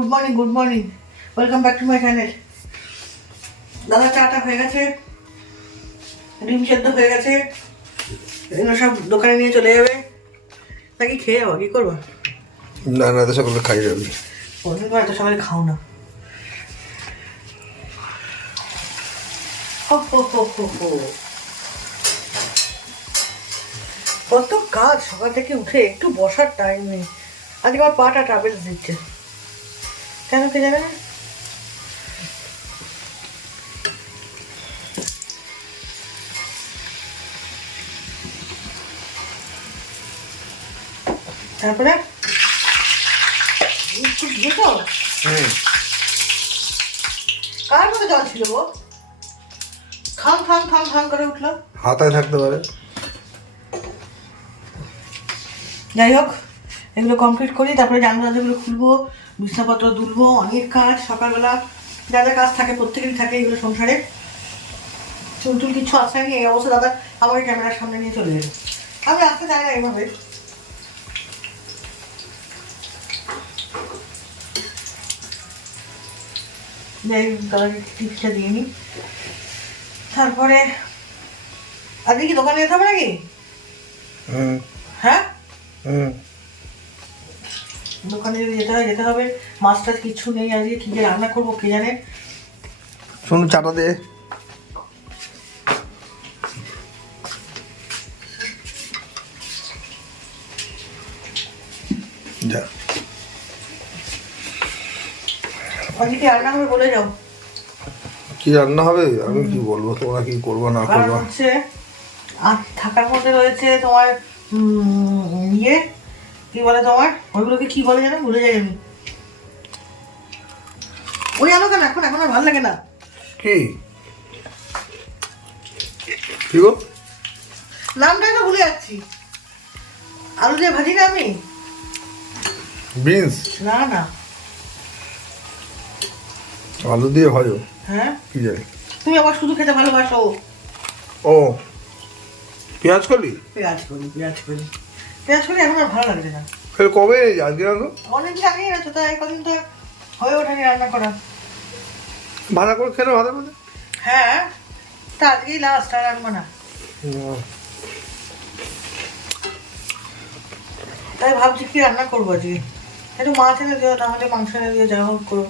Good morning, good morning, welcome back to my channel. দাদা চাটা হয়ে গেছে, ডিম সেদ্ধ হয়ে গেছে, এগুলো সব দোকানে নিয়ে চলে যাবে। নাকি খেয়ে যাবো, কি করবো? না না, এত সকালে খাই যাবি? অনেক এত সকালে খাও না। কত কাজ সকাল থেকে উঠে, একটু বসার টাইম নেই। আজকে আমার পাটা ট্রাভেলস দিচ্ছে, কেন কে জানে না। তারপরে কার মতো জল ছিল গো? খাম খাম খাম খাম করে উঠলো। হাতায় থাকতে পারে। যাই হোক, এগুলো কমপ্লিট করি, তারপরে জানলা দরজাগুলো খুলবো, বিছনাপত্র তুলবো, অনেক কাজ সকালবেলা যা যা কাজ থাকে প্রত্যেকেরই থাকে এগুলো সংসারে। চুল টুল কিছু আসে না, এই অবস্থা দাদা আমাকে ক্যামেরার সামনে নিয়ে চলে এলো। আমি আসতে চাই না এইভাবে। যাই দাদাকে টিপসটা দিয়ে নিই। তারপরে আজকে কি দোকানে যেতে হবে নাকি? হ্যাঁ, দোকানে যদি যেতে হয় যেতে হবে। মাছ টাছ কিছু নেই আজকে, কি যে রান্না করবো কে জানে। শোন, চাটা দে। যা, আজকে কি রান্না হবে বলে যাও। কি রান্না হবে আমি কি বলবো, তোমরা কি করবো না কারণ করবো। হচ্ছে আর থাকার মধ্যে রয়েছে তোমার ইয়ে কি বলে তোমার, ওইগুলোকে কি বলে জানো, ভুলে যাই আমি। ওই আলো কেন এখন, এখন আর ভালো লাগে না। কি কি গো? নামটাই তো ভুলে যাচ্ছি। আলু দিয়ে ভাজি না আমি, বিনস? না না, আলু দিয়ে ভাজো? হ্যাঁ, কি জানি। তুমি আবার শুধু খেতে ভালোবাসো। ও, পেঁয়াজ কলি? পেঁয়াজ করি, পেঁয়াজ করি, পেঁয়াজ করি এখন আর ভালো লাগছে না। ফের কবে আজকে রান্না? অনেকদিন আগেই এনেছো, তাই কদিন তো হয়ে ওঠেনি রান্না করা। ভাজা করে খেলে ভালো করে। হ্যাঁ, তা আজকেই লাস্ট, আর রাখবো না। তাই ভাবছি কি রান্না করবো আজকে। একটু মাছ এনে দিও, তাহলে মাংস এনে দিও, যা হোক করো।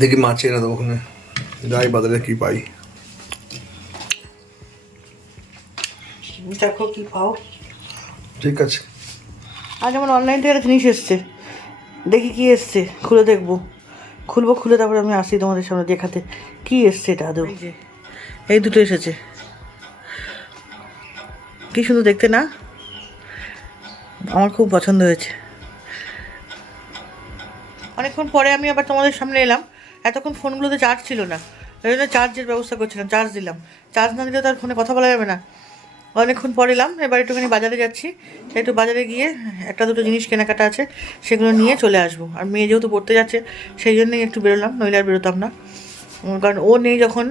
দেখি মাছ এনে দেবো, ওখানে যাই বাজারে কি পাই। দেখো কি পাও। ঠিক আছে। আজ আমার অনলাইন থেকে একটা জিনিস এসছে, দেখি কি এসছে, খুলে দেখবো। খুলবো, খুলে তারপরে আমি আসি তোমাদের সামনে দেখাতে কি এসছে। এটা আদৌ এই দুটো এসেছে, কি সুন্দর দেখতে না, আমার খুব পছন্দ হয়েছে। অনেকক্ষণ পরে আমি আবার তোমাদের সামনে এলাম। এতক্ষণ ফোনগুলোতে চার্জ ছিল না, ওই জন্য চার্জের ব্যবস্থা করছিলাম, চার্জ দিলাম। চার্জ না দিলে তো আর ফোনে কথা বলা যাবে না। অনেকক্ষণ পরে এলাম, এবার একটুখানি বাজারে যাচ্ছি, একটু বাজারে গিয়ে একটা দুটো জিনিস কেনাকাটা আছে সেগুলো নিয়ে চলে আসবো। আর মেয়ে যেহেতু পড়তে যাচ্ছে সেই জন্যই একটু বেরোলাম, নইলে আর বেরোতাম না। কারণ ও নেই যখন,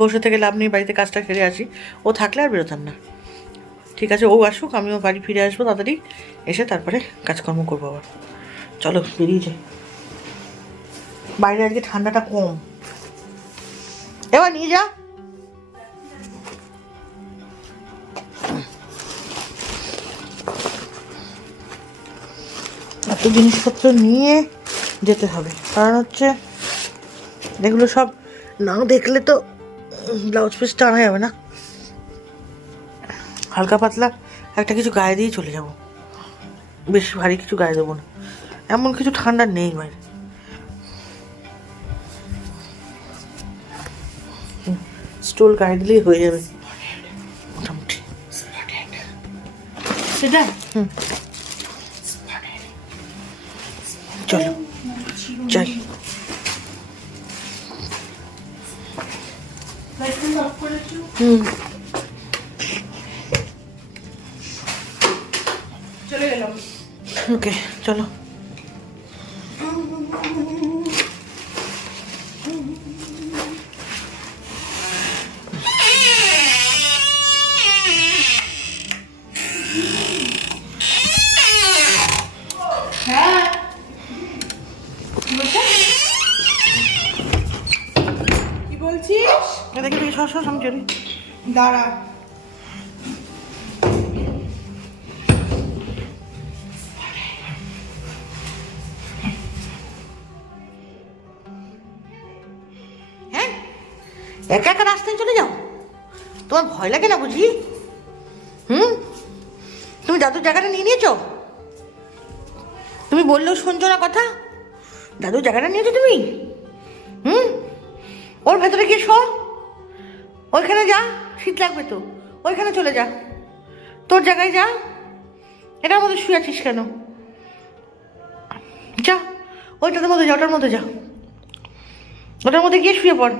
বসে থেকে লাভ নেই, বাড়িতে কাজটা সেরে আসি। ও থাকলে আর বেরোতাম না। ঠিক আছে, ও আসুক, আমিও বাড়ি ফিরে আসবো তাড়াতাড়ি, এসে তারপরে কাজকর্ম করবো আবার। চলো বেরিয়ে যাই, বাইরে আজকে ঠান্ডাটা কম। এবার নিয়ে যা। এত জিনিসপত্র নিয়ে যেতে হবে, কারণ হচ্ছে এগুলো সব না দেখলে তো ব্লাউজ পিসটা আনা যাবে না। হালকা পাতলা একটা কিছু গায়ে দিয়ে চলে যাব, বেশ ভারী কিছু গায়ে দেবো না, এমন কিছু ঠান্ডা নেই বাইরে। স্টোল গায়ে দিলেই হয়ে যাবে মোটামুটি। সেটা চলো যাই। চলে গেলাম। ওকে চলো। হ্যাঁ দেখি দেখি সর আমি চলি। দাঁড়া। হ্যাঁ, একা একা রাস্তায় চলে যাও? তোমার ভয় লাগে না বুঝি? তুমি দাদুর জায়গাটা নিয়ে নিয়েছো? তুমি বললেও শুনছো না কথা। দাদুর জায়গাটা নিয়েছো তুমি? ওর ভেতরে গিয়ে শো, ওইখানে যা, শীত লাগবে তো, ওইখানে চলে যা, তোর জায়গায় যা। এটার মধ্যে শুয়ে আছিস কেন? যা, ওইটার মধ্যে যা, ওটার মধ্যে যা, ওটার মধ্যে গিয়ে শুয়ে পড়,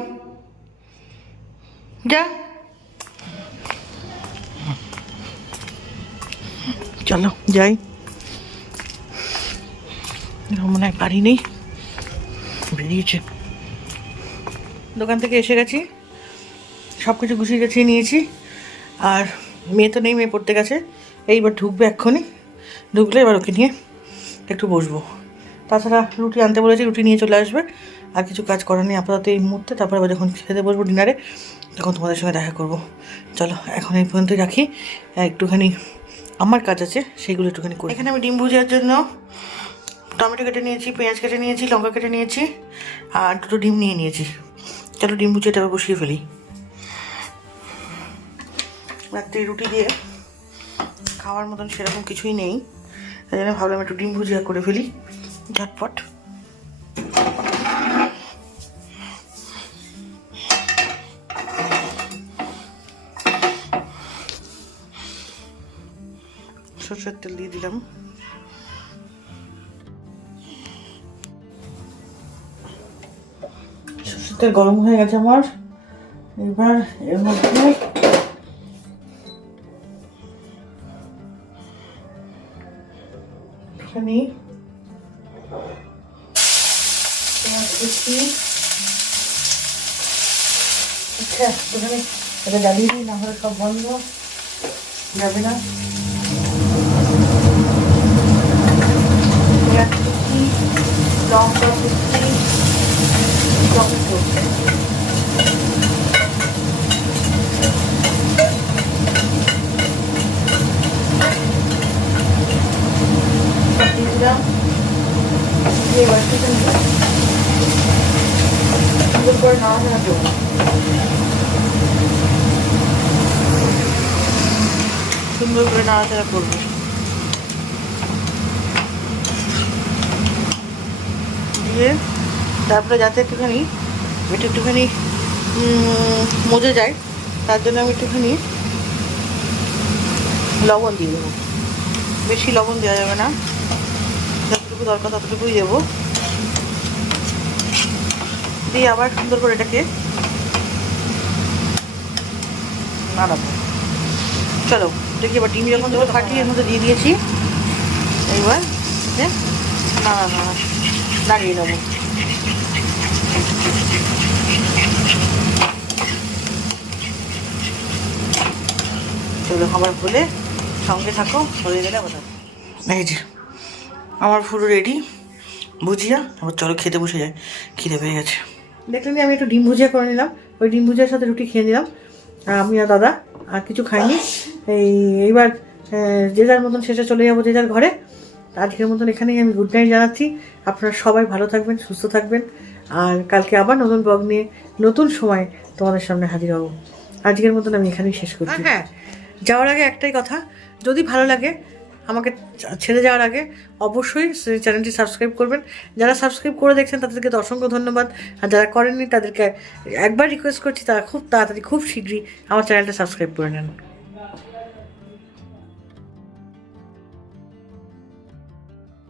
যা। চলো যাই। মনে হয় বাড়ি নেই, বেরিয়েছে। দোকান থেকে এসে গেছি, সব কিছু গুছিয়ে গেছিয়ে নিয়েছি। আর মেয়ে তো নেই, মেয়ে পড়তে গেছে। এইবার ঢুকবে এক্ষুনি, ঢুকলে এবার ওকে নিয়ে একটু বসবো। তাছাড়া রুটি আনতে বলেছি, রুটি নিয়ে চলে আসবে। আর কিছু কাজ করার নেই আপাতত এই মুহূর্তে। তারপরে আবার যখন খেতে বসবো ডিনারে, তখন তোমাদের সঙ্গে দেখা করব। চলো এখন এই পর্যন্ত রাখি, একটুখানি আমার কাজ আছে, সেইগুলো একটুখানি করি। এখানে আমি ডিম ভুজিয়ার জন্য টমেটো কেটে নিয়েছি, পেঁয়াজ কেটে নিয়েছি, লঙ্কা কেটে নিয়েছি, আর দুটো ডিম নিয়ে নিয়েছি। চলো ডিম ভুজিয়াটা বসিয়ে ফেলি। রাত্রে রুটি দিয়ে খাওয়ার মতন সেরকম কিছুই নেই, তাই জন্য ভাবলাম একটু ডিম ভুজিয়া করে ফেলি ঝটপট। সরষের তেল দিয়ে দিলাম। সরষের তেল গরম হয়ে গেছে আমার। এবার এর মধ্যে এখানে পেঁয়াজ কুচি, আচ্ছা এখানে এটা জ্বালিয়ে দিই, না হলে সব বন্ধ যাবে না। পেঁয়াজ কুচি, লঙ্কা কুচি, টমেটো, দিলাম। এবার সুন্দর করে নাড়াচাড়া করবো। সুন্দর করে নাড়াচাড়া করবো। দিয়ে তারপরে যাতে একটুখানি মজে যায়, তার জন্য আমি একটুখানি লবণ দিয়ে দেবো। বেশি লবণ দেওয়া যাবে না, যতটুকু দরকার ততটুকুই দেবো। দিয়ে আবার সুন্দর করে এটাকে নাড়াবো। চলো দেখি এবার ডিম যখন দুটো ফাটিয়ে এর মধ্যে দিয়ে দিয়েছি, এইবার নাড়িয়ে নেবো। চলো আমার বলে সঙ্গে থাকো, হয়ে গেলে কথা। এই যে আমার পুরো রেডি ভুজিয়া। আবার চলো খেতে বসে যায়, খিদে পেয়ে গেছে। দেখলেন আমি একটু ডিম ভুজিয়া করে নিলাম, ওই ডিম ভুজিয়ার সাথে রুটি খেয়ে নিলাম। আমি আর দাদা আর কিছু খাইনি। এইবার যে যার মতন শেষে চলে যাবো যে যার ঘরে। আজকের মতন এখানেই আমি গুড নাইট জানাচ্ছি। আপনারা সবাই ভালো থাকবেন, সুস্থ থাকবেন। আর কালকে আবার নতুন ব্লগ নিয়ে নতুন সময় তোমাদের সামনে হাজির হব। আজকের মতন আমি এখানেই শেষ করছি। হ্যাঁ, যাওয়ার আগে একটাই কথা, যদি ভালো লাগে আমাকে ছেড়ে যাওয়ার আগে অবশ্যই চ্যানেলটি সাবস্ক্রাইব করবেন। যারা সাবস্ক্রাইব করে দেখছেন তাদেরকে তো অসংখ্য ধন্যবাদ। আর যারা করেননি তাদেরকে একবার রিকোয়েস্ট করছি, তারা খুব তাড়াতাড়ি খুব শীঘ্রই আমার চ্যানেলটা সাবস্ক্রাইব করে নেন।